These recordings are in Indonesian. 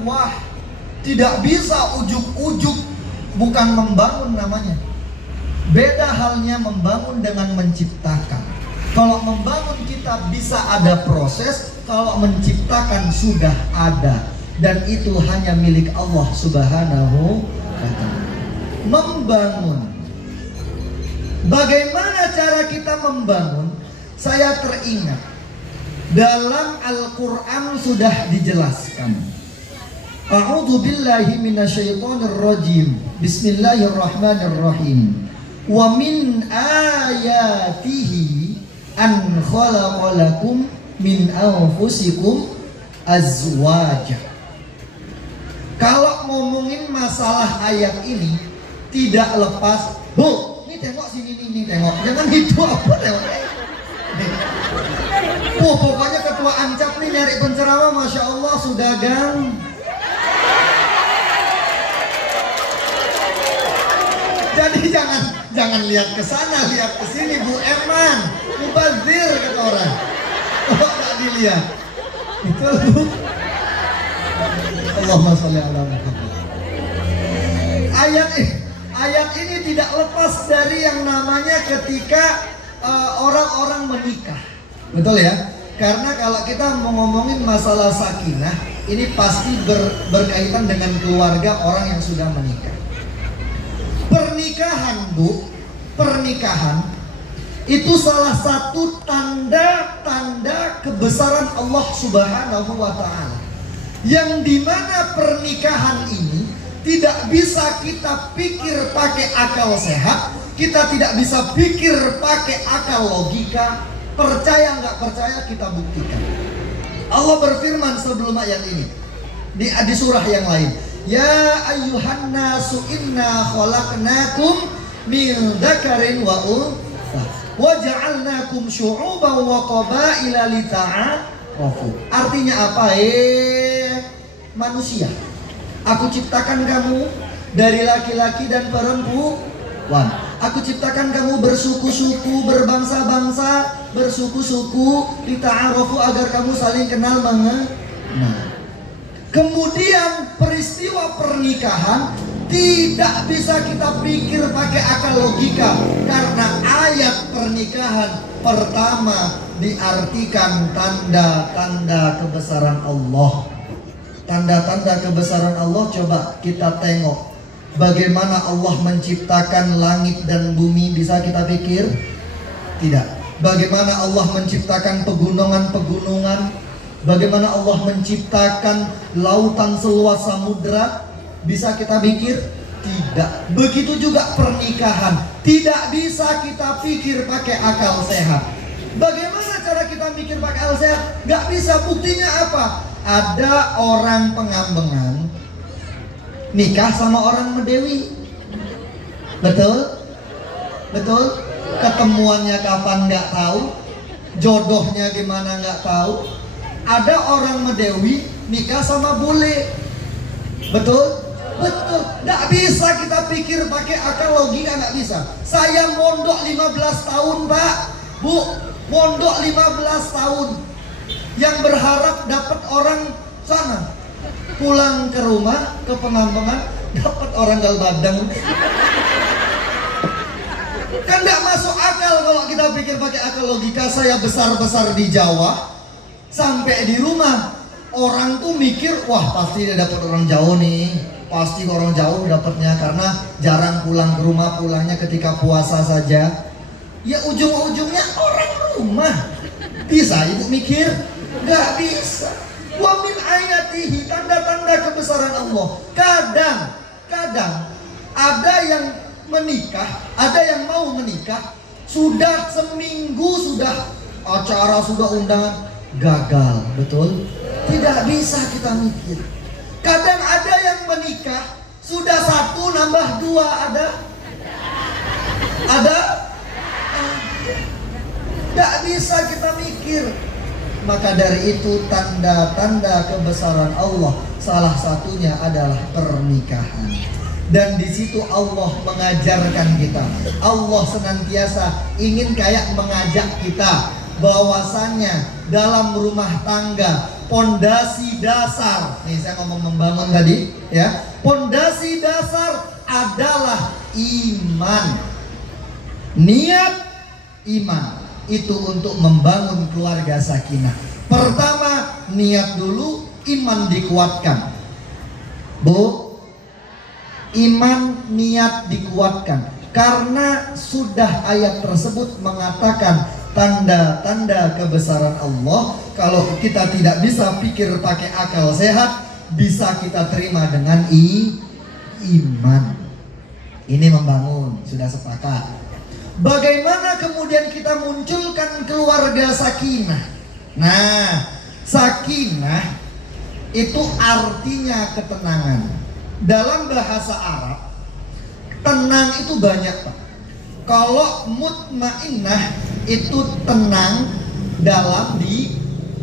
bawah. Tidak bisa ujuk-ujuk, bukan membangun namanya. Beda halnya membangun dengan menciptakan. Kalau membangun kita bisa ada proses, kalau menciptakan sudah ada. Dan itu hanya milik Allah Subhanahu wa ta'ala. Membangun. Bagaimana cara kita membangun? Saya teringat dalam Al-Quran sudah dijelaskan. A'udzu billahi minasyaitonir rajim. Bismillahirrahmanirrahim. Wa min ayatihi an khalaqalakum min anfusikum azwaja. Kalau ngomongin masalah ayat ini tidak lepas, Bu, ini tengok sini nih, tengok. Jangan gitu apa tengok. Pokoknya ketua Ancap nih nyari penceramah, Masya Allah sudah gang. Jadi jangan lihat ke sana, lihat ke sini, Bu Eman. Mubazir kata orang. Oh, tak dilihat. Itu Bu. Allahumma sholli ala Muhammad. Ayat ini tidak lepas dari yang namanya ketika orang-orang menikah. Betul ya? Karena kalau kita mau ngomongin masalah sakinah, ini pasti berkaitan dengan keluarga orang yang sudah menikah. Pernikahan, Bu, pernikahan itu salah satu tanda-tanda kebesaran Allah Subhanahu wa ta'ala. Yang dimana pernikahan ini tidak bisa kita pikir pakai akal sehat, kita tidak bisa pikir pakai akal logika. Percaya nggak percaya kita buktikan. Allah berfirman sebelum ayat ini di surah yang lain, ya ayyuhan nasu inna khalaqnakum min dzakarin wa untha wa ja'alnakum syu'uban wa qabaila lita'arafu. Artinya apa? Manusia, aku ciptakan kamu dari laki-laki dan perempuan. Aku ciptakan kamu bersuku-suku, berbangsa-bangsa, bersuku-suku, lita'arafu, agar kamu saling kenal mengenal. Kemudian peristiwa pernikahan tidak bisa kita pikir pakai akal logika, karena ayat pernikahan pertama diartikan tanda-tanda kebesaran Allah. Tanda-tanda kebesaran Allah, coba kita tengok bagaimana Allah menciptakan langit dan bumi. Bisa kita pikir? Tidak. Bagaimana Allah menciptakan pegunungan-pegunungan, bagaimana Allah menciptakan lautan seluas samudra. Bisa kita pikir? Tidak. Begitu juga pernikahan, tidak bisa kita pikir pakai akal sehat. Bagaimana cara kita mikir pakai akal sehat? Gak bisa. Buktinya apa? Ada orang Pengambengan nikah sama orang Medewi. Betul? Betul? Ketemuannya kapan nggak tahu, jodohnya gimana nggak tahu. Ada orang Medewi nikah sama bule. Betul? Betul. Nggak bisa kita pikir pakai akal logika, nggak bisa. Saya mondok 15 tahun, Pak, Bu, mondok 15 tahun. Yang berharap dapat orang sana, pulang ke rumah, ke Pengambengan, dapat orang Galbadang. Kan gak masuk akal kalau kita pikir pakai akal logika. Saya besar-besar di Jawa, sampai di rumah orang tuh mikir, wah pasti dia dapat orang jauh nih, pasti orang jauh dapatnya, karena jarang pulang ke rumah, pulangnya ketika puasa saja. Ya ujung-ujungnya orang rumah. Bisa ibu mikir? Gak bisa. Wa min ayatihi, tanda-tanda kebesaran Allah. Kadang ada yang menikah, ada yang mau menikah, sudah seminggu, sudah acara, sudah undangan, gagal. Betul? Tidak bisa kita mikir. Kadang ada yang menikah, sudah 1 nambah 2, ada? Tidak bisa kita mikir. Maka dari itu tanda-tanda kebesaran Allah salah satunya adalah pernikahan. Dan di situ Allah mengajarkan kita. Allah senantiasa ingin kayak mengajak kita bahwasannya dalam rumah tangga pondasi dasar. Nih saya ngomong membangun tadi ya. Pondasi dasar adalah iman. Niat iman itu untuk membangun keluarga sakinah. Pertama, niat dulu, iman dikuatkan. Bu, iman niat dikuatkan. Karena sudah ayat tersebut mengatakan tanda-tanda kebesaran Allah. Kalau kita tidak bisa pikir pakai akal sehat, bisa kita terima dengan iman. Ini membangun, sudah sepakat. Bagaimana kemudian kita munculkan keluarga sakinah? Nah, sakinah itu artinya ketenangan. Dalam bahasa Arab, tenang itu banyak, Pak. Kalau mutmainnah itu tenang dalam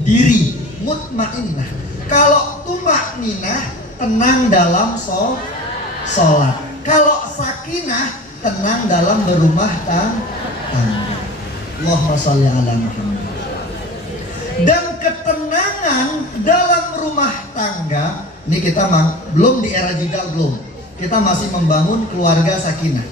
diri, mutmainnah. Kalau tumakninah tenang dalam sholat. Kalau sakinah tenang dalam berumah tangga. Allahumma sholli ala Muhammad. Dan ketenangan dalam rumah tangga, ini kita belum di era digital, belum. Kita masih membangun keluarga sakinah.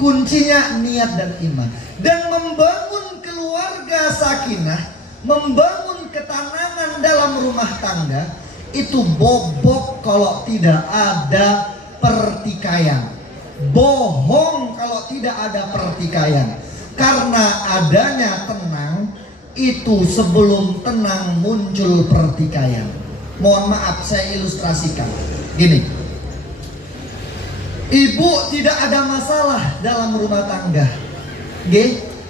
Kuncinya niat dan iman. Dan membangun keluarga sakinah, membangun ketenangan dalam rumah tangga, itu bobok kalau tidak ada pertikaian. Bohong kalau tidak ada pertikaian. Karena adanya tenang, itu sebelum tenang muncul pertikaian. Mohon maaf, saya ilustrasikan. Gini, ibu tidak ada masalah dalam rumah tangga.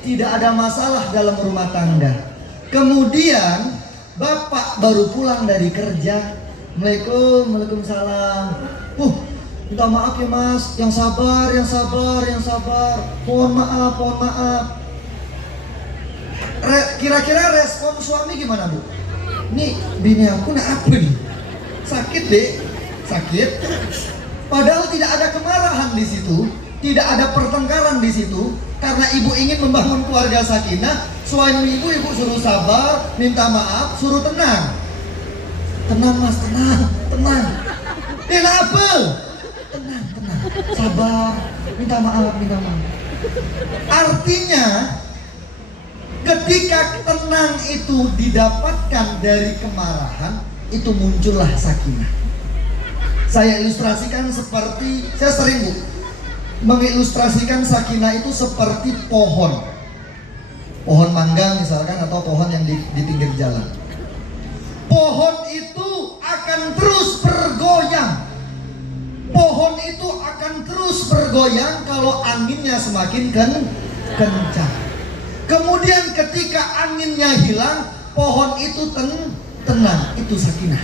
Tidak ada masalah dalam rumah tangga. Kemudian bapak baru pulang dari kerja. Waalaikumsalam. Minta maaf ya mas, yang sabar. Mohon maaf. Kira-kira respon suami gimana, Bu? Nih, bini aku apa nih? Sakit deh, sakit. Padahal tidak ada kemarahan di situ, tidak ada pertengkaran di situ, karena ibu ingin membangun keluarga sakinah. Suami ibu suruh sabar, minta maaf, suruh tenang. Tenang mas, tenang. Kenapa? Tenang, sabar, minta maaf. Artinya, ketika tenang itu didapatkan dari kemarahan, itu muncullah sakinah. Saya ilustrasikan seperti, saya sering Bu mengilustrasikan sakinah itu seperti pohon mangga misalkan, atau pohon yang di pinggir jalan. Pohon itu akan terus bergoyang. Pohon itu akan terus bergoyang kalau anginnya semakin kencang. Kemudian ketika anginnya hilang, pohon itu tenang. Itu sakinah.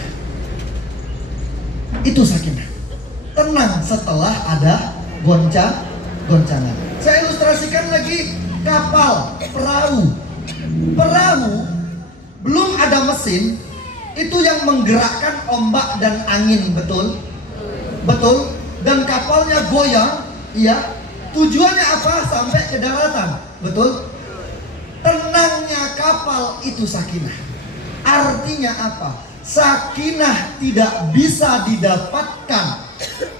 Tenang setelah ada goncangan. Saya ilustrasikan lagi kapal, perahu. Perahu belum ada mesin, itu yang menggerakkan ombak dan angin, betul? Dan kapalnya goyang, iya. Tujuannya apa? Sampai ke daratan, betul? Tenangnya kapal itu sakinah. Artinya apa? Sakinah tidak bisa didapatkan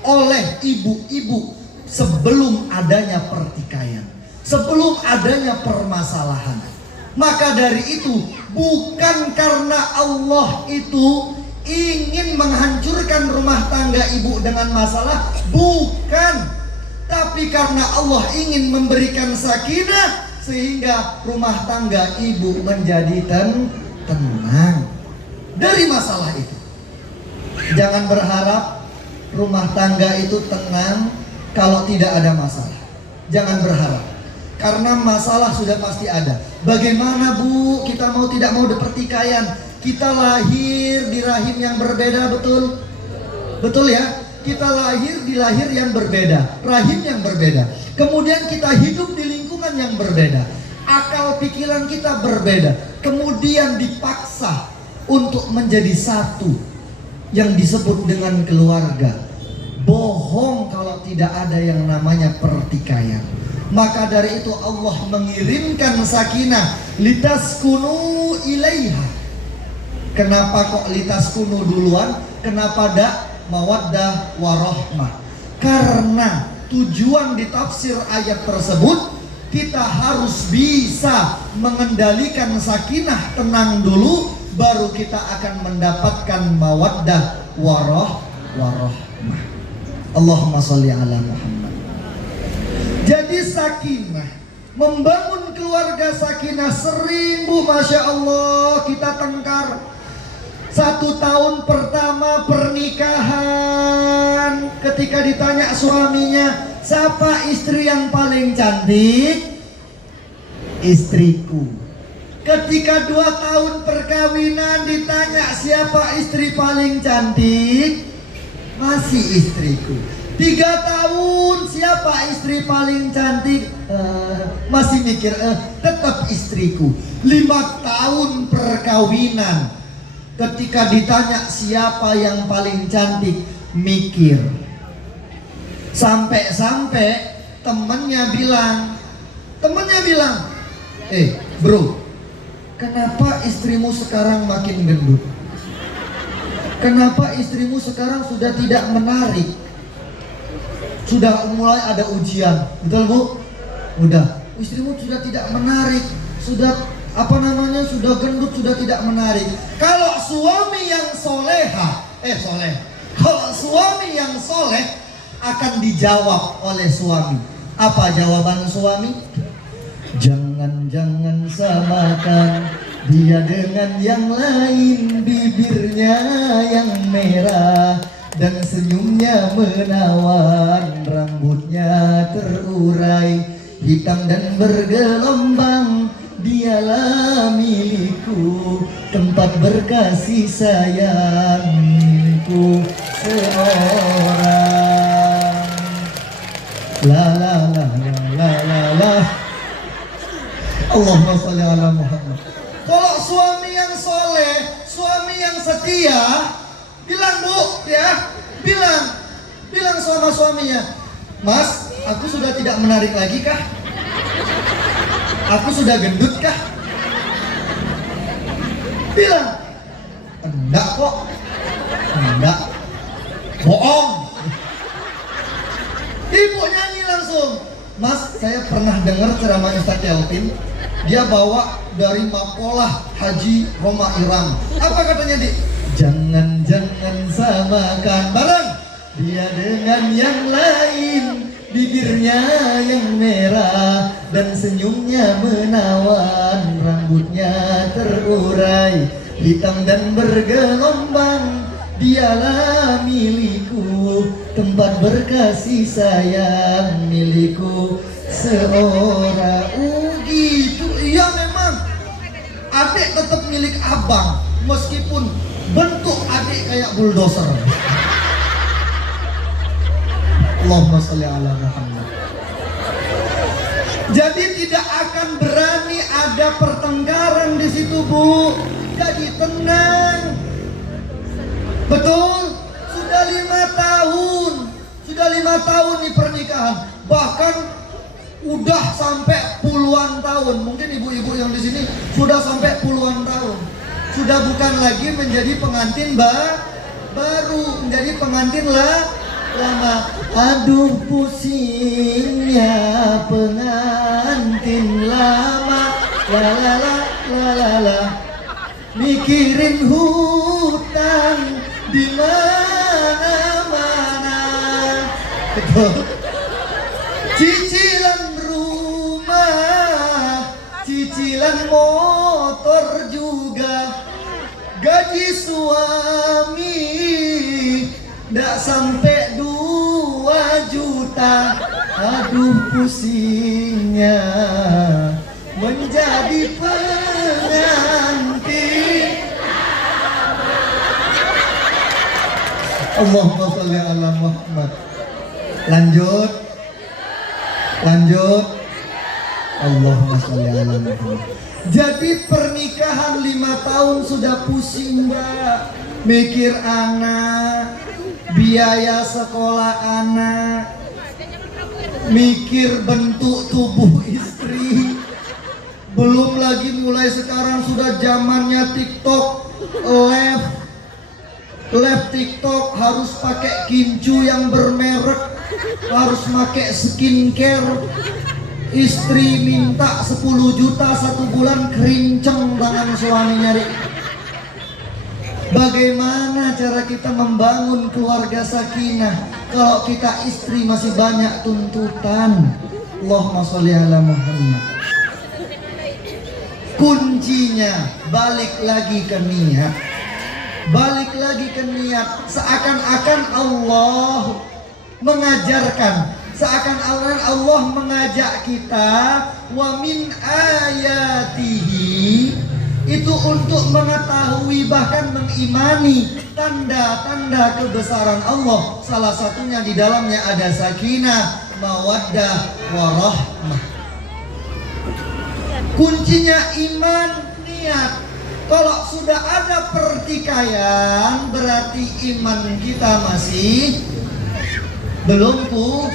oleh ibu-ibu sebelum adanya pertikaian, sebelum adanya permasalahan. Maka dari itu, bukan karena Allah itu ingin menghancurkan rumah tangga ibu dengan masalah, bukan. Tapi karena Allah ingin memberikan sakinah, sehingga rumah tangga ibu menjadi tenang dari masalah itu. Jangan berharap rumah tangga itu tenang kalau tidak ada masalah. Jangan berharap, karena masalah sudah pasti ada. Bagaimana Bu, kita mau tidak mau ada pertikaian. Kita lahir di rahim yang berbeda, betul? Betul ya? Kita lahir di lahir yang berbeda, rahim yang berbeda. Kemudian kita hidup di lingkungan yang berbeda. Akal pikiran kita berbeda. Kemudian dipaksa untuk menjadi satu yang disebut dengan keluarga. Bohong kalau tidak ada yang namanya pertikaian. Maka dari itu Allah mengirimkan sakinah litaskunu ilaiha. Kenapa kok litas kuno duluan? Kenapa dak mawaddah warohmah? Karena tujuan ditafsir ayat tersebut, kita harus bisa mengendalikan sakinah, tenang dulu, baru kita akan mendapatkan mawaddah warohmah. Allahumma sholli ala Muhammad. Jadi sakinah, membangun keluarga sakinah sering, Bu, Masya Allah, kita tengkar. 1 tahun pertama pernikahan, ketika ditanya suaminya, siapa istri yang paling cantik? Istriku. Ketika 2 tahun perkawinan ditanya siapa istri paling cantik? Masih istriku. 3 tahun siapa istri paling cantik? Masih mikir, tetap istriku. 5 tahun perkawinan, ketika ditanya siapa yang paling cantik, mikir. Sampai-sampai temennya bilang, bro, kenapa istrimu sekarang makin gendut? Kenapa istrimu sekarang sudah tidak menarik? Sudah mulai ada ujian, betul Bu? Udah, istrimu sudah tidak menarik, sudah sudah gendut, sudah tidak menarik. Kalau suami yang kalau suami yang soleh akan dijawab oleh suami. Apa jawaban suami? Jangan samakan dia dengan yang lain, bibirnya yang merah dan senyumnya menawan, rambutnya terurai hitam dan bergelombang. Dialah milikku, tempat berkasih sayang milikku seorang. La la la la la la la. Allahumma sholli ala Muhammad. Kalau suami yang soleh, suami yang setia, bilang Bu, ya, bilang sama suaminya, Mas, aku sudah tidak menarik lagi kah? Aku sudah gendut kah? Bilang, enggak kok. Enggak. Bohong. Ibu nyanyi langsung. Mas, saya pernah dengar ceramah Ustadz Yaltin. Dia bawa dari Mapollah Haji Roma Iram. Apa katanya, Dik? Jangan samakan bareng dia dengan yang lain, bibirnya yang merah dan senyumnya menawan, rambutnya terurai hitam dan bergelombang. Dialah milikku, tempat berkasih sayang milikku seorang. Gitu. Iya memang adik tetap milik abang, meskipun bentuk adik kayak bulldozer. Allahumma sholli ala Muhammad. Jadi tidak akan berani ada pertengkaran di situ, Bu. Jadi tenang. Betul? Sudah 5 tahun nih pernikahan. Bahkan udah sampai puluhan tahun. Mungkin ibu-ibu yang di sini sudah sampai puluhan tahun. Sudah bukan lagi menjadi pengantin baru, menjadi pengantin lama. Aduh pusingnya pengantin lama, la mikirin hutang di mana-mana. Cicilan rumah, cicilan motor juga, gaji suami ndak sampai 2 juta. Aduh pusingnya menjadi pengantin. Allahumma sholli ala Muhammad. Lanjut. Allahumma sholli ala Muhammad. Jadi pernikahan 5 tahun sudah pusing, Mbak. Mikir anak, biaya sekolah anak, mikir bentuk tubuh istri. Belum lagi mulai sekarang sudah zamannya TikTok. live TikTok harus pakai kincu yang bermerek, harus pakai skincare. Istri minta 10 juta 1 bulan, kerinceng tangan suaminya. Bagaimana cara kita membangun keluarga sakinah kalau kita istri masih banyak tuntutan? Allahumma sholli ala Muhammad. Kuncinya balik lagi ke niat. Balik lagi ke niat. Seakan-akan Allah mengajarkan, seakan-akan Allah mengajak kita, wa min ayatihi, itu untuk mengetahui bahkan mengimani tanda-tanda kebesaran Allah. Salah satunya di dalamnya ada sakinah, mawaddah, warahmah. Kuncinya iman, niat. Kalau sudah ada pertikaian, berarti iman kita masih belum kuat.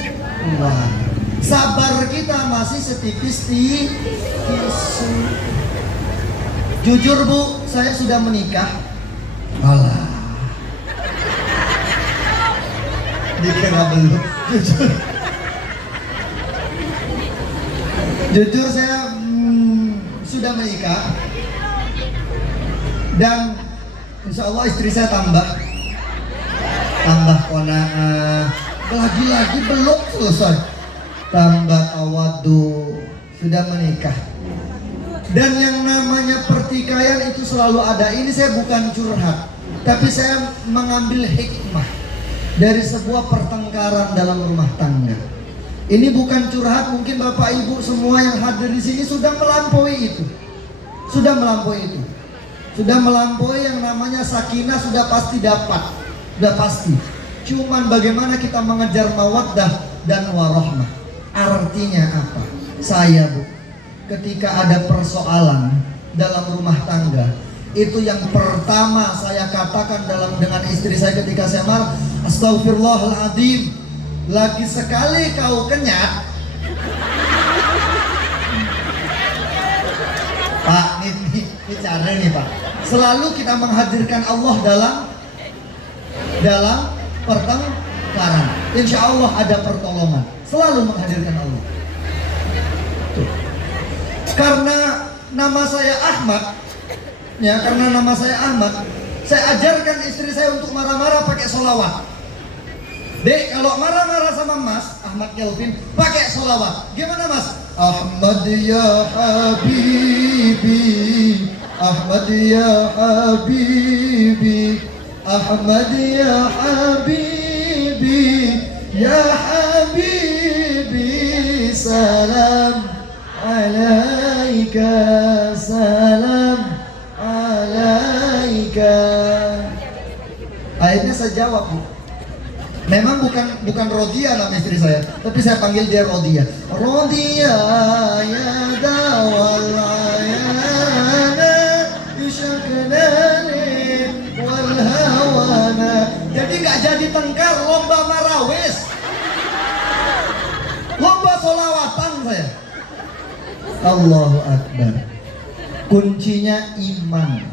Sabar kita masih setipis tisu. Jujur Bu, saya sudah menikah. Alah, dikira belum. Jujur saya sudah menikah. Dan insya Allah istri saya tambah qanaah. Lagi-lagi belum selesai, tambah tawadu, sudah menikah. Dan yang namanya pertikaian itu selalu ada. Ini saya bukan curhat, tapi saya mengambil hikmah dari sebuah pertengkaran dalam rumah tangga. Ini bukan curhat, mungkin Bapak Ibu semua yang hadir di sini sudah melampaui itu. Sudah melampaui yang namanya sakinah, sudah pasti dapat. Sudah pasti. Cuman bagaimana kita mengejar mawaddah dan warahmah. Artinya apa? Saya Bu, ketika ada persoalan dalam rumah tangga, itu yang pertama saya katakan dengan istri saya ketika saya marah, astagfirullahaladzim, lagi sekali kau kenyat. Pak, ini cara nih Pak. Selalu kita menghadirkan Allah dalam pertengkaran. Insya Allah ada pertolongan. Selalu menghadirkan Allah. Karena nama saya Ahmad, saya ajarkan istri saya untuk marah-marah pakai sholawat. Dek, kalau marah-marah sama Mas Ahmad Kelvin pakai sholawat. Gimana Mas? Ahmad ya Habibi, Ahmad ya Habibi, Ahmad ya Habibi, ya Habibi, salam alaika, salam alaika. Akhirnya saya jawab Bu. Memang bukan Rodia nama istri saya, tapi saya panggil dia Rodia. Rodia ya dawalayana yushaknani wal hawana. Jadi nggak jadi tengkar, lomba marawis, lomba solawatan saya. Allahu Akbar. Kuncinya iman,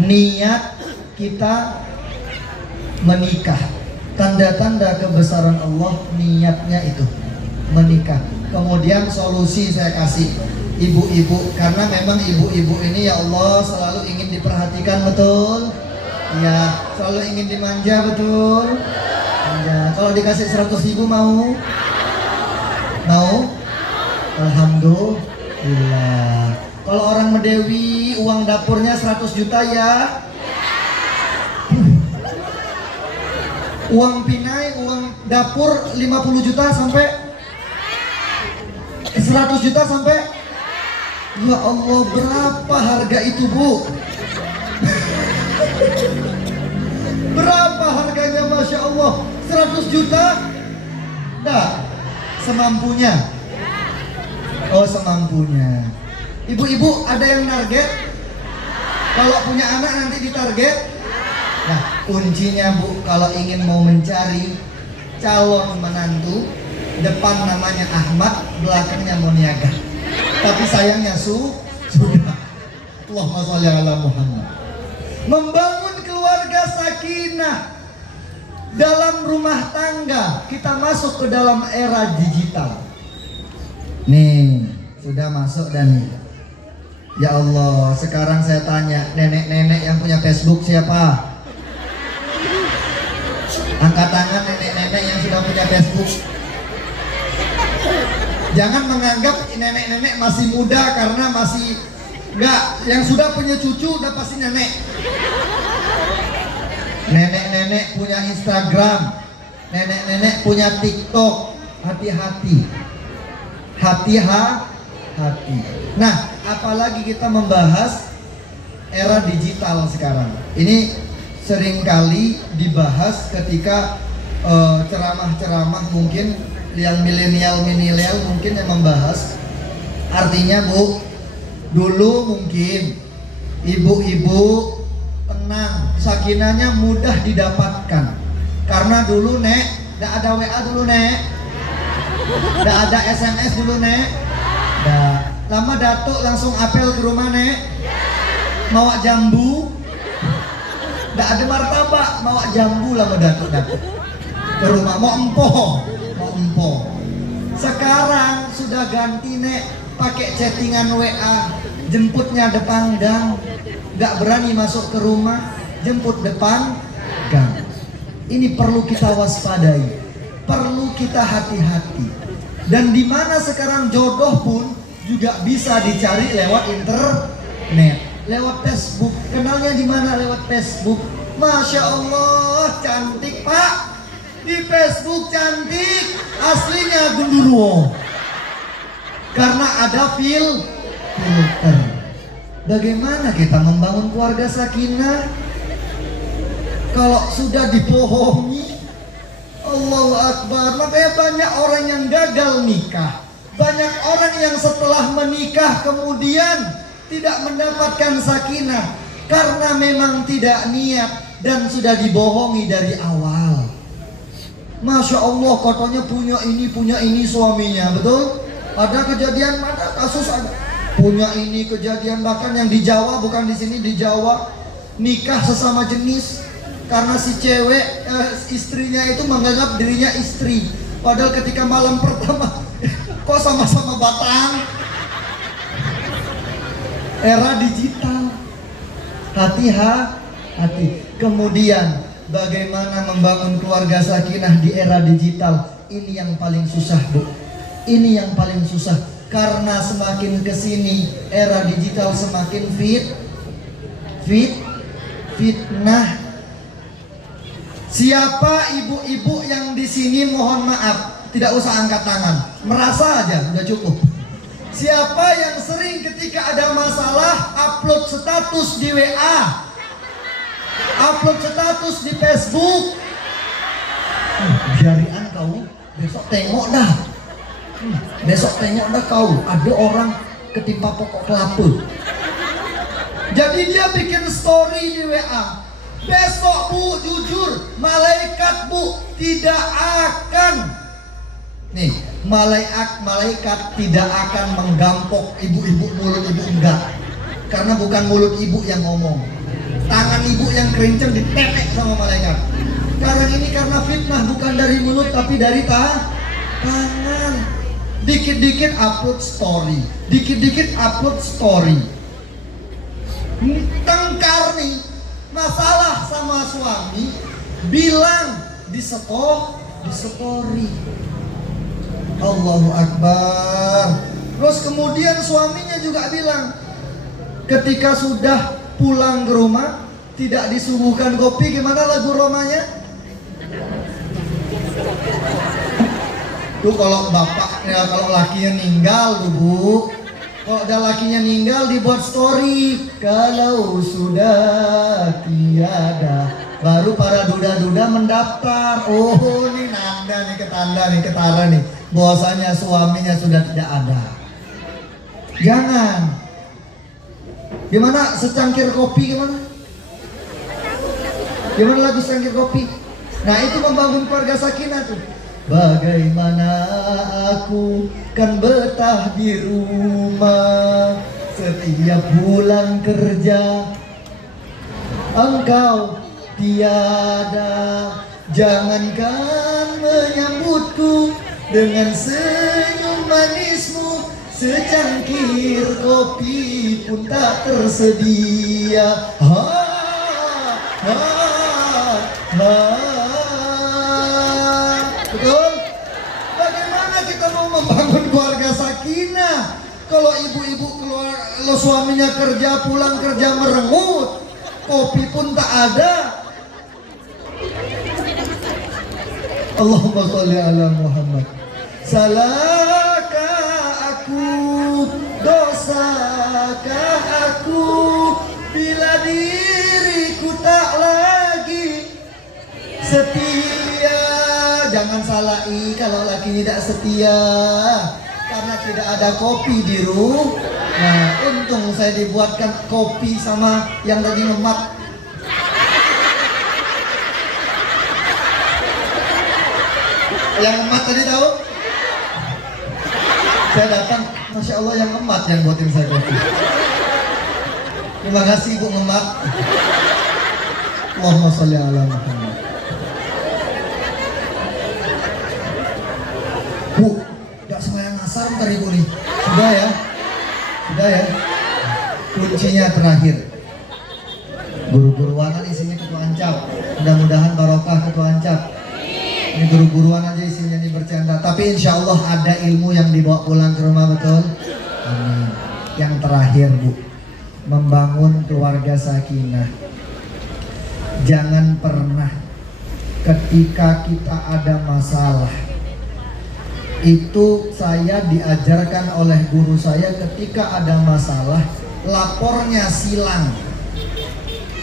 niat kita menikah. Tanda-tanda kebesaran Allah, niatnya itu menikah. Kemudian solusi saya kasih ibu-ibu, karena memang ibu-ibu ini ya Allah selalu ingin diperhatikan, betul? Ya, selalu ingin dimanja, betul? Ya, kalau dikasih 100.000 mau? Mau? Alhamdulillah. Kalau orang Medewi uang dapurnya 100 juta ya? Uang Pinai, uang dapur 50 juta sampai 100 juta sampai, ya Allah, berapa harga itu Bu? Berapa harganya Masya Allah? 100 juta? Enggak, semampunya. Oh semampunya. Ibu-ibu ada yang target? Kalau punya anak nanti ditarget? Nah, kuncinya Bu, kalau ingin mau mencari calon menantu, depan namanya Ahmad, belakangnya Moniaga. Tapi sayangnya sudah. Allahumma sholli ala Muhammad. Membangun keluarga sakinah dalam rumah tangga. Kita masuk ke dalam era digital. Nih, sudah masuk dan ya Allah, sekarang saya tanya, nenek-nenek yang punya Facebook siapa? Angkat tangan nenek-nenek yang sudah punya Facebook. Jangan menganggap nenek-nenek masih muda karena masih enggak, yang sudah punya cucu udah pasti nenek. Nenek-nenek punya Instagram, nenek-nenek punya TikTok. Hati-hati. Hati-hati. Nah, apalagi kita membahas era digital sekarang. Ini seringkali dibahas ketika ceramah-ceramah mungkin yang milenial mungkin yang membahas. Artinya Bu, dulu mungkin ibu-ibu tenang, sakinahnya mudah didapatkan. Karena dulu Nek, enggak ada WA dulu Nek. Enggak ada SMS dulu Nek. Enggak. Lama datuk langsung apel ke rumah Nek. Bawa jambu. Enggak ada martabak, bawa jambu lama datuk ke rumah. Mau empoh. Sekarang sudah ganti Nek, pakai chattingan WA, jemputnya depan gang. Gak berani masuk ke rumah, jemput depan gang. Ini perlu kita waspadai, perlu kita hati-hati. Dan di mana sekarang jodoh pun juga bisa dicari lewat internet, lewat Facebook. Kenalnya di mana? Lewat Facebook. Masya Allah, cantik Pak. Di Facebook cantik, aslinya gundurwo. Karena ada filter. Bagaimana kita membangun keluarga sakinah kalau sudah dibohongi? Allahu Akbar. Makanya banyak orang yang gagal nikah. Banyak orang yang setelah menikah kemudian tidak mendapatkan sakinah karena memang tidak niat dan sudah dibohongi dari awal. Masya Allah, katanya punya ini suaminya, betul? Ada kejadian, ada kasus, ada punya ini kejadian, bahkan yang di Jawa, bukan di sini, di Jawa nikah sesama jenis karena si cewek istrinya itu menganggap dirinya istri, padahal ketika malam pertama kok sama-sama batang. Era digital, hati-hati. Kemudian bagaimana membangun keluarga sakinah di era digital? Ini yang paling susah, Bu. Ini yang paling susah. Karena semakin kesini era digital semakin fitnah. Siapa ibu-ibu yang di sini mohon maaf, tidak usah angkat tangan, merasa aja udah cukup. Siapa yang sering ketika ada masalah upload status di WA, upload status di Facebook? Jarian kau, besok tengok dah. Besok tengok dah kau, ada orang ketimpa pokok kelapa. Jadi dia bikin story di WA. Besok Bu, jujur, malaikat Bu tidak akan, nih, malaikat tidak akan menggampok ibu-ibu, mulut ibu enggak. Karena bukan mulut ibu yang ngomong, tangan ibu yang kerincang ditetek sama malaikat. Sekarang ini karena fitnah bukan dari mulut tapi dari tangan. Dikit-dikit upload story, dikit-dikit upload story. Tengkar nih, masalah sama suami, bilang di story. Allahu Akbar. Terus kemudian suaminya juga bilang, ketika sudah pulang ke rumah tidak disuguhkan kopi, gimana lagu romanya? Tuh kalau bapak, ya, kalau lakinya ninggal tuh Bu, kalau ada lakinya ninggal dibuat story. Kalau sudah tiada, baru para duda-duda mendaftar. Oh ini nanda nih, ketara nih, bahwasanya suaminya sudah tidak ada. Jangan. Gimana secangkir kopi gimana? Gimana lagu secangkir kopi? Nah itu membangun keluarga sakinah tuh. Bagaimana aku kan betah di rumah setiap pulang kerja. engkau tiada. Jangankan menyambutku dengan senyum manismu, secangkir kopi pun tak tersedia. Ha, ha, ha. Betul? Bagaimana kita mau membangun keluarga sakinah kalau ibu-ibu keluar, kalau suaminya kerja, pulang kerja merengut, kopi pun tak ada. Allahumma sholli ala Muhammad. Salahkah aku, dosakah aku, bila diriku tak lagi setia. Jangan salah kalau laki tidak setia, karena tidak ada kopi di rumah. Nah, untung saya dibuatkan kopi sama yang tadi ngemat. Yang emat tadi tahu? Saya datang, Masya Allah yang emat yang buatin saya kopi. Terima kasih Bu ngemat. Allahumma sholli ala Muhammad. Bu, gak sembahyang asar ntar Ibu nih. Sudah ya? Sudah ya? Kuncinya terakhir. Guru-guruan isinya ketua Ancap. Mudah-mudahan barokah ketua Ancap. Ini guru-guruan aja isinya nih bercanda. Tapi insya Allah ada ilmu yang dibawa pulang ke rumah, betul? Amin. Yang terakhir Bu, membangun keluarga sakinah. Jangan pernah ketika kita ada masalah, itu saya diajarkan oleh guru saya, ketika ada masalah lapornya silang.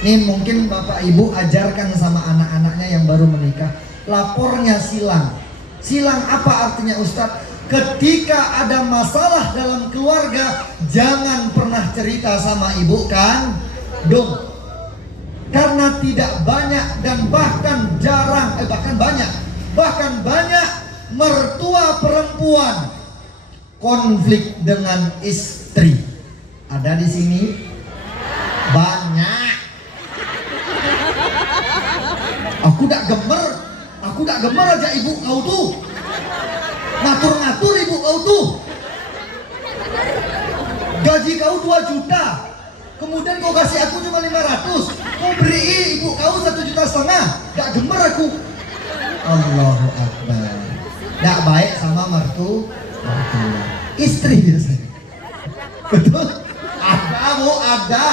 Ini mungkin Bapak Ibu ajarkan sama anak-anaknya yang baru menikah. Lapornya silang. Silang apa artinya Ustadz? Ketika ada masalah dalam keluarga, jangan pernah cerita sama ibu kandung. Karena tidak banyak dan bahkan jarang, bahkan banyak mertua perempuan konflik dengan istri. Ada di sini? Banyak. Aku tak gemer aja ibu kau tuh. Ngatur-ngatur ibu kau tuh. Gaji kau 2 juta. Kemudian kau kasih aku cuma 500. Kau beri ibu kau 1,5 juta. Gak gemer aku. Allahu Akbar. Gak baik sama mertua. Istri biasanya. Betul? Ada Bu, ada.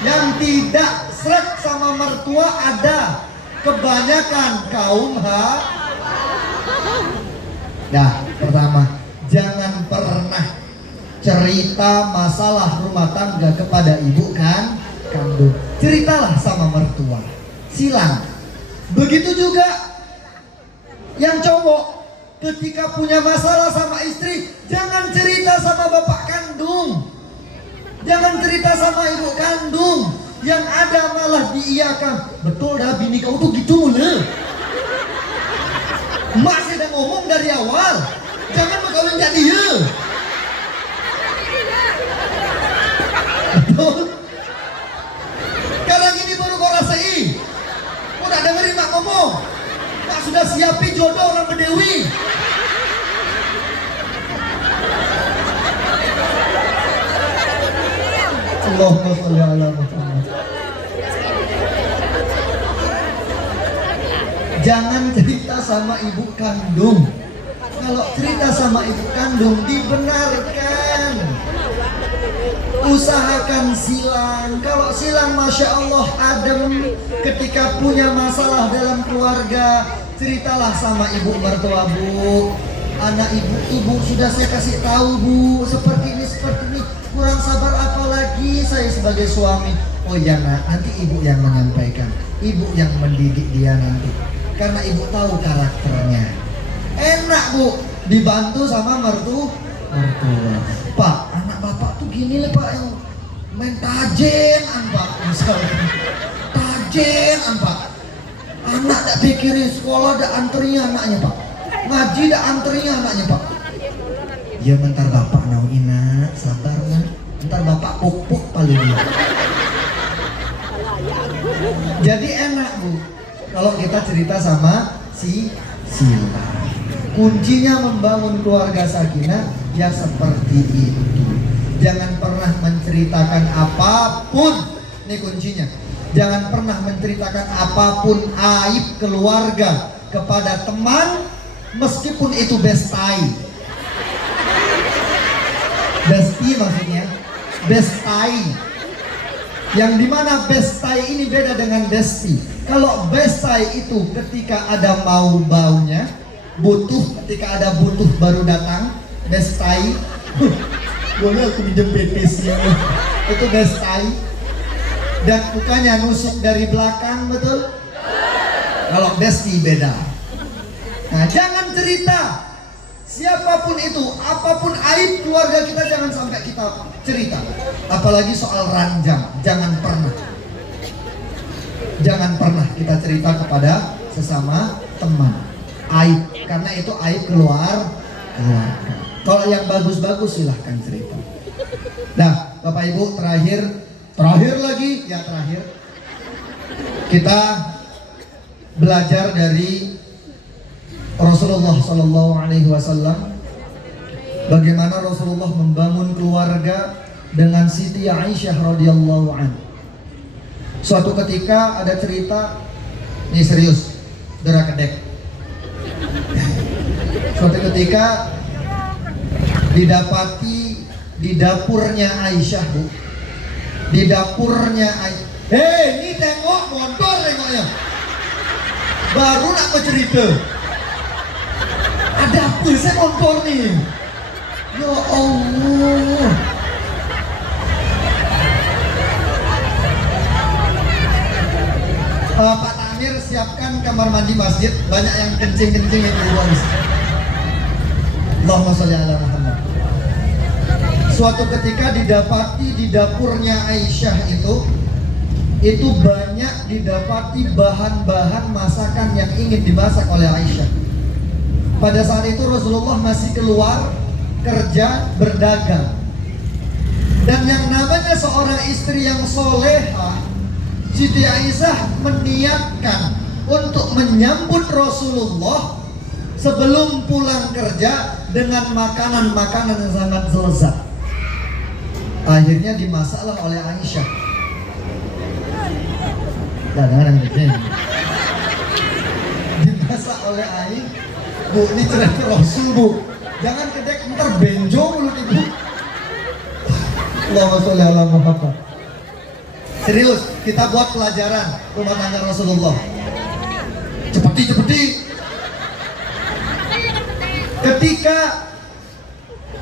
Yang tidak srek sama mertua ada. Kebanyakan kaum Nah, pertama, jangan pernah cerita masalah rumah tangga kepada ibu kandung. Ceritalah sama mertua. Silang. Begitu juga yang cowok, ketika punya masalah sama istri, jangan cerita sama bapak kandung. Jangan cerita sama ibu kandung. Yang ada malah diiyakan. Betul dah bini kau tuh gitu mulu. Mak sudah ngomong dari awal, jangan berkawin jadi dia. Betul. Sekarang ini baru kau rasai. Kau tak dengerin mak ngomong. Mak sudah siapin jodoh orang Bedewi. Allahumma sholli ala Muhammad. Jangan cerita sama ibu kandung. Kalau cerita sama ibu kandung dibenarkan. Usahakan silang. Kalau silang Masya Allah adem. Ketika punya masalah dalam keluarga, ceritalah sama ibu mertua. Bu, anak ibu sudah saya kasih tahu Bu, seperti ini kurang sabar, apalagi saya sebagai suami. Oh ya nak, nanti ibu yang menyampaikan, ibu yang mendidik dia nanti, karena ibu tahu karakternya. Enak Bu, dibantu sama mertua. Pak, anak bapak tuh gini lah Pak, yang main tajenan Pak, misalnya tajenan Pak. Anak tak pikirin sekolah, tak anterinya anaknya Pak, ngaji tak anterinya anaknya Pak. Ya bentar bapak nauina, sabar nak. Bentar bapak pupuk paling dia. Jadi enak Bu, kalau kita cerita sama si Sila. Kuncinya membangun keluarga sakinah ya seperti itu. Jangan pernah menceritakan apapun, ini kuncinya. Jangan pernah menceritakan apapun aib keluarga kepada teman, meskipun itu bestie. Bestie maksudnya, bestie. Yang dimana bestie ini beda dengan bestie. Kalau bestie itu ketika ada baunya, ketika ada butuh baru datang, bestie. Boleh aku minjem petisnya. Itu bestie. Dan bukannya nusuk dari belakang, betul? Kalau bestie beda. Nah, jangan cerita siapapun itu, apapun aib keluarga kita jangan sampai kita cerita. Apalagi soal ranjang, jangan pernah. Jangan pernah kita cerita kepada sesama teman aib, karena itu aib keluarga. Kalau yang bagus-bagus silahkan cerita. Nah, Bapak Ibu, terakhir lagi, ya terakhir, kita belajar dari Rasulullah Sallallahu Alaihi Wasallam, bagaimana Rasulullah membangun keluarga dengan Siti Aisyah radhiyallahu anha. Suatu ketika ada cerita, ini serius, dera kedek. Suatu ketika didapati di dapurnya Aisyah, Bu. Di dapurnya Aisyah. Hei, ini tengok motor tengoknya. Baru nak bercerita. Ada apa sih motor nih? Ya Allah. Pak Tamir, siapkan kamar mandi masjid. Banyak yang kencing-kencing yang keluar. Allahumma sholli ala Muhammad. Suatu ketika didapati di dapurnya Aisyah itu banyak didapati bahan-bahan masakan yang ingin dimasak oleh Aisyah. Pada saat itu Rasulullah masih keluar kerja berdagang. Dan yang namanya seorang istri yang soleha, Siti Aisyah meniatkan untuk menyambut Rasulullah sebelum pulang kerja dengan makanan-makanan yang sangat lezat. Akhirnya dimasaklah oleh Aisyah. Jangan dimasak oleh Aisyah. Bu, ini cerita Rasul, Bu. Jangan kedek ntar benjo mulut ibu. Allahumma sholli ala Muhammad. Serius, kita buat pelajaran rumah tangga Rasulullah. Cepeti. Ketika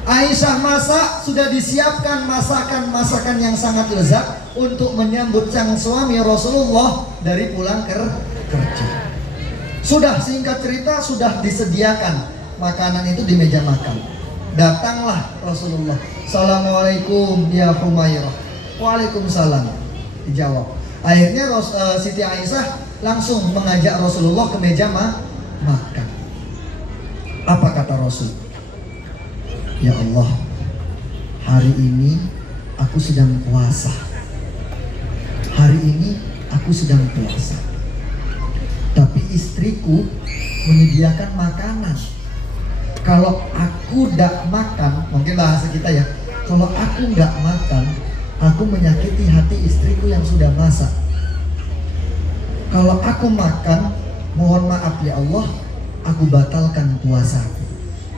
Aisyah masak, sudah disiapkan masakan-masakan yang sangat lezat untuk menyambut sang suami Rasulullah dari pulang kerja. Sudah, singkat cerita, sudah disediakan makanan itu di meja makan. Datanglah Rasulullah. Assalamualaikum ya Humairah. Waalaikumsalam. Dijawab. Akhirnya Siti Aisyah langsung mengajak Rasulullah ke meja makan. Apa kata Rasul? Ya Allah, hari ini aku sedang puasa. Hari ini aku sedang puasa. Tapi istriku menyediakan makanan. Kalau aku tidak makan, mungkin bahasa kita ya, kalau aku nggak makan, aku menyakiti hati istriku yang sudah masak. Kalau aku makan, mohon maaf ya Allah, aku batalkan puasaku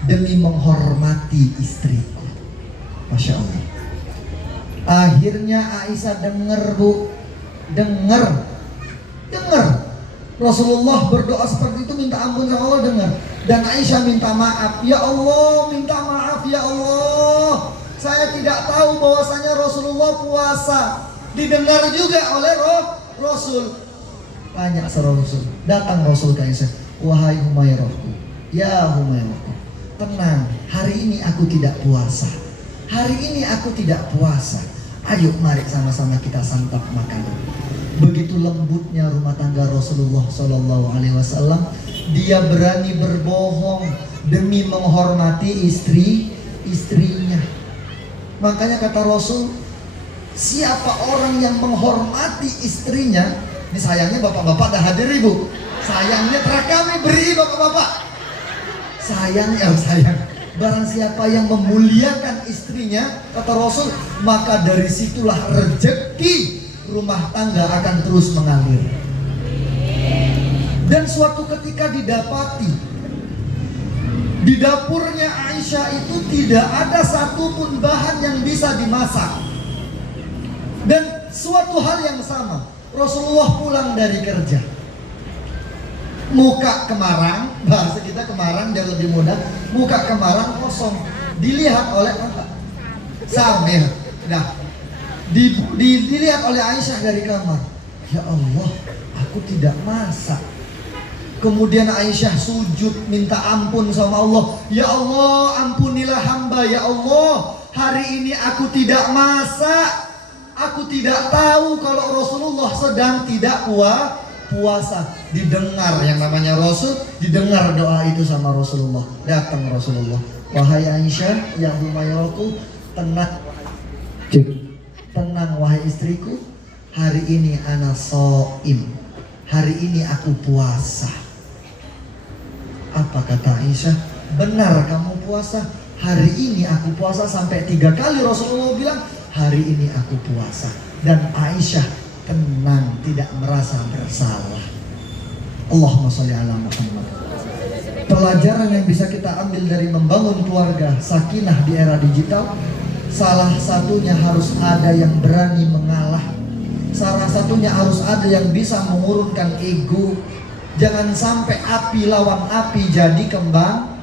demi menghormati istriku. Masya Allah. Akhirnya Aisyah dengar, Bu, dengar Rasulullah berdoa seperti itu, minta ampun sama Allah, dengar. Dan Aisyah minta maaf, ya Allah, minta maaf ya Allah, saya tidak tahu bahwasanya Rasulullah puasa. Didengar juga oleh Rasul. Tanya sama Rasul, datang Rasul ke Aisyah, wahai Humairahku, ya Humairahku, tenang, hari ini aku tidak puasa. Hari ini aku tidak puasa. Ayo mari sama-sama kita santap makan. Begitu lembutnya rumah tangga Rasulullah Sallallahu Alaihi Wasallam. Dia berani berbohong demi menghormati istrinya. Makanya kata Rasul, siapa orang yang menghormati istrinya, Ini sayangnya bapak-bapak dah hadir ibu. Sayangnya kami beri bapak-bapak. Sayangnya, sayang. Barang siapa yang memuliakan istrinya, kata Rasul, maka dari situlah rezeki rumah tangga akan terus mengalir. Dan suatu ketika didapati di dapurnya Aisyah itu tidak ada satupun bahan yang bisa dimasak. Dan suatu hal yang sama, Rasulullah pulang dari kerja, muka kemarang, bahasa kita kemarang jauh lebih mudah, muka kemarang kosong, dilihat oleh Samir. Nah, dilihat oleh Aisyah dari kamar. Ya Allah, aku tidak masak. Kemudian Aisyah sujud minta ampun sama Allah. Ya Allah, ampunilah hamba. Ya Allah, hari ini aku tidak masak. Aku tidak tahu kalau Rasulullah sedang tidak puasa. Didengar yang namanya Rasul, didengar doa itu sama Rasulullah. Datang Rasulullah. Wahai Aisyah, ya Humayratu, tenang. Tenang wahai istriku, hari ini ana shaim. Hari ini aku puasa. Apa kata Aisyah? Benar kamu puasa. Hari ini aku puasa. Sampai 3 kali Rasulullah bilang, hari ini aku puasa. Dan Aisyah tenang, tidak merasa bersalah. Allahumma sholli ala Muhammad. Pelajaran yang bisa kita ambil dari membangun keluarga sakinah di era digital, salah satunya harus ada yang berani mengalah. Salah satunya harus ada yang bisa mengurunkan ego. Jangan sampai api lawan api jadi kembang.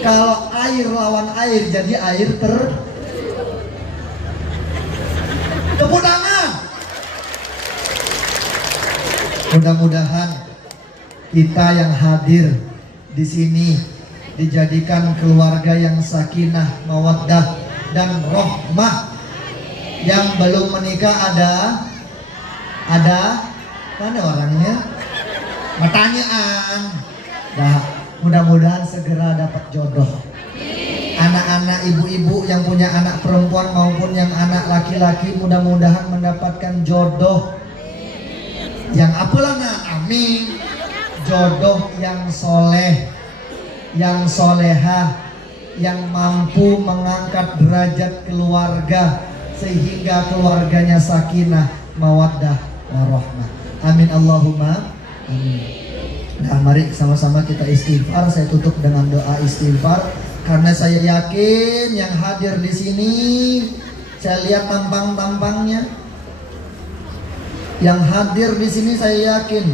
Kalau air lawan air jadi air tepuk tangan. Mudah-mudahan kita yang hadir di sini dijadikan keluarga yang sakinah, mawaddah dan rahmah. Yang belum menikah ada mana orangnya? Pertanyaan. Nah, mudah-mudahan segera dapat jodoh. Anak-anak ibu-ibu yang punya anak perempuan maupun yang anak laki-laki, mudah-mudahan mendapatkan jodoh yang apalah nak, amin. Jodoh yang soleh, yang solehah, yang mampu mengangkat derajat keluarga sehingga keluarganya sakinah, mawaddah, warahmah. Amin Allahumma amin. Nah, mari sama-sama kita istighfar. Saya tutup dengan doa istighfar karena saya yakin yang hadir di sini, saya lihat tampang-tampangnya. Yang hadir di sini saya yakin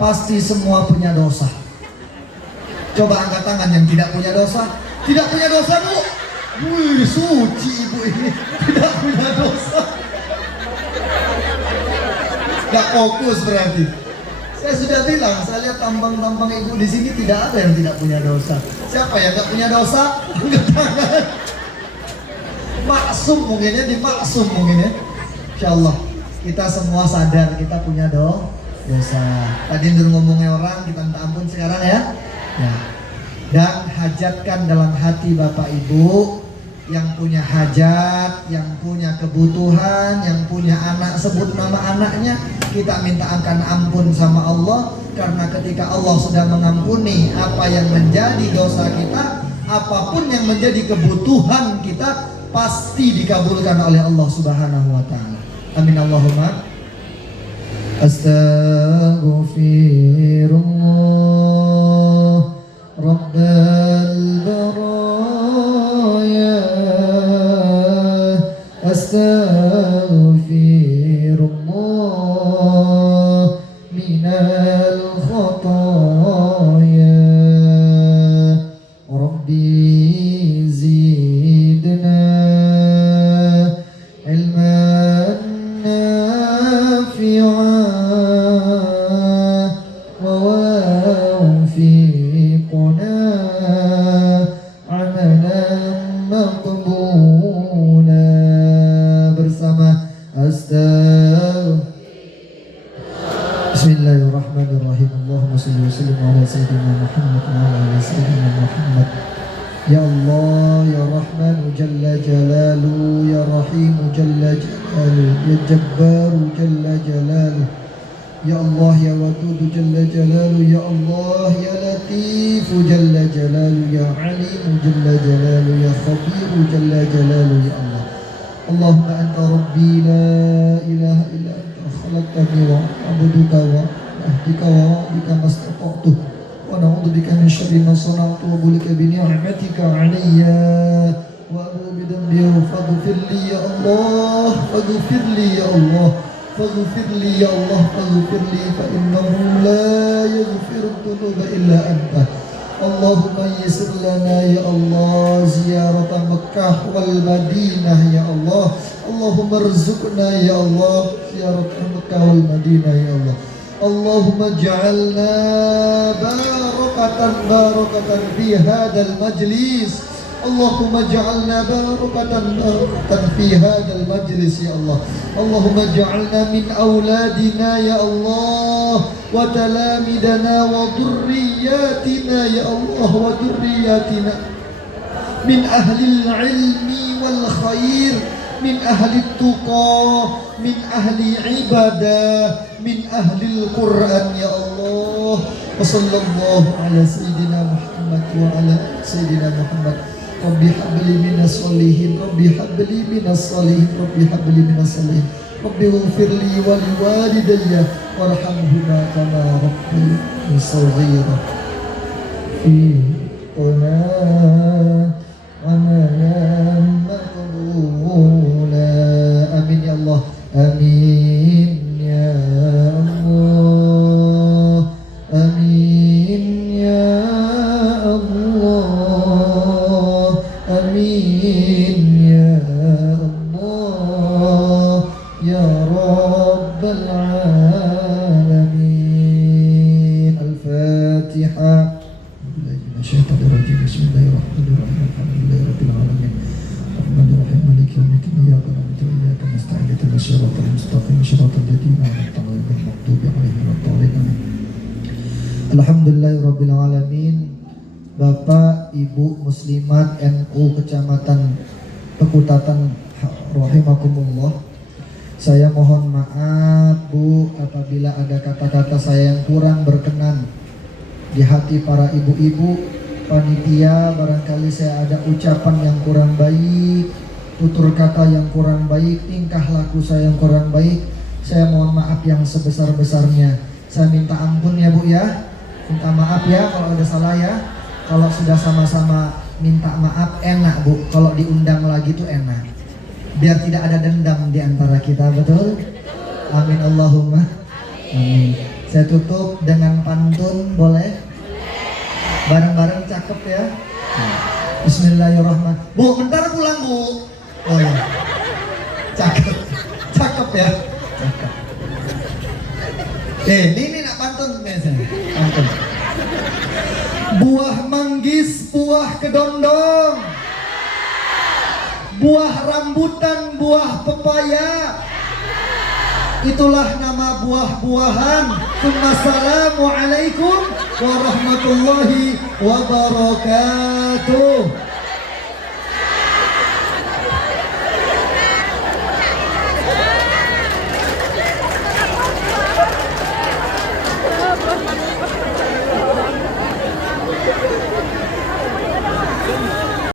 pasti semua punya dosa. Coba angkat tangan yang tidak punya dosa. Tidak punya dosa, Bu. Wih, suci ibu ini. Tidak punya dosa. Gak fokus berarti. Saya sudah bilang, saya lihat tampang-tampang ibu di sini tidak ada yang tidak punya dosa. Siapa yang gak punya dosa? Angkat tangan. Maksum mungkin ya, dimaksum mungkin ya. Insyaallah kita semua sadar kita punya dosa. Tadi dulu ngomongnya orang, kita minta ampun sekarang ya. Ya. Dan hajatkan dalam hati Bapak Ibu yang punya hajat, yang punya kebutuhan, yang punya anak, sebut nama anaknya, kita minta akan ampun sama Allah. Karena ketika Allah sudah mengampuni apa yang menjadi dosa kita, apapun yang menjadi kebutuhan kita pasti dikabulkan oleh Allah Subhanahu wa ta'ala. Amin Allahumma. Astaghfirullah Rabbal baraya, astaghfirullah minal khataya, Rabbi zidna ilman nafi'an wa wafiqna amalan maqbula. Bersama Bismillahirrahmanirrahim. Allahumma salli wa sallim ala sayyidina Muhammad wa ala sayyidina Muhammad. Ya Allah, ya Rahman jalla jalalu, ya Rahim jalla jalalu, ya Jabbar jalla jalalu, Ya Allah ya Wadud jalla jalalu, Ya Allah ya Latif jalla jalalu, Ya Alim jalla jalalu, Ya Khabir jalla jalalu, Ya Allah. Allahumma anta rabbi la ilaha illa anta khalaqtani wa a'buduka wa ahdika wa bika mastata'tu wa na'udzu bika min syarri ma sana'tu wa bulika bi ni'matika 'alayya wa abu bi dhanbi faghfir li ya Allah, faghfir li ya Allah, faghfir li ya Allah, faghfir li fa innahu la yaghfiru dhunuba illa anta. Allahumma yassir lana ya Allah ziyarata Makkah wal Madinah ya Allah. Allahumma rzuqna ya Allah ziyarata Makkah wal Madinah ya Allah. Allahumma ja'alna barakatan fi hadzal majlis. Allahumma ja'alna barakatan fi hadzal majlis ya Allah. Allahumma ja'alna min auladina ya Allah wa talamidana wa dhurriyyatina ya Allah wa dhurriyyatina min ahli al-ilmi wal khair, min ahli tuqa, min ahli ibadah, min ahli al-Quran ya Allah. Wa sallallahu ala sayyidina Muhammad wa ala sayyidina Muhammad. Rabbi habli minas solihin, Rabbi habli minas solihin, Rabbi habli minas solihin, Rabbi ghfirli wa liwalidayya warhamhuma kama rabbayani shaghira. Fi qulna amalan maqbula. Amin ya Allah, amin ya Allah, amin ya Allah, amin ya Allah ya Rabbal alamin. Al-Fatihah. Bismillahirrahmanirrahim. Alhamdulillahirabbil alamin. Arrahmanirrahim. Maliki yaumiddin. Iyyaka na'budu wa iyyaka nasta'in. Ihdinas siratal mustaqim. Shiratal ladzina an'amta 'alaihim ghairil maghdubi 'alaihim waladdallin. Alhamdulillahirabbil alamin. Bapak, Ibu Muslimat NU Kecamatan Pekutatan rahimakumullah. Saya mohon maaf Bu apabila ada kata-kata saya yang kurang berkenan di hati para ibu-ibu panitia. Barangkali saya ada ucapan yang kurang baik, tutur kata yang kurang baik, tingkah laku saya yang kurang baik. Saya mohon maaf yang sebesar-besarnya. Saya minta ampun ya Bu ya. Minta maaf ya kalau ada salah ya. Kalau sudah sama-sama minta maaf enak Bu, kalau diundang lagi tuh enak. Biar tidak ada dendam di antara kita, betul? Amin Allahumma amin. Saya tutup dengan pantun, boleh? Bareng-bareng cakep ya. Bismillahirrahmanirrahim. Bu, bentar pulang Bu. Oh ya. Cakep. Cakep ya. Cakep. Ini nak pantun biasanya. Pantun. Buah manggis, buah kedondong, buah rambutan, buah pepaya, itulah nama buah-buahan. Assalamualaikum warahmatullahi wabarakatuh.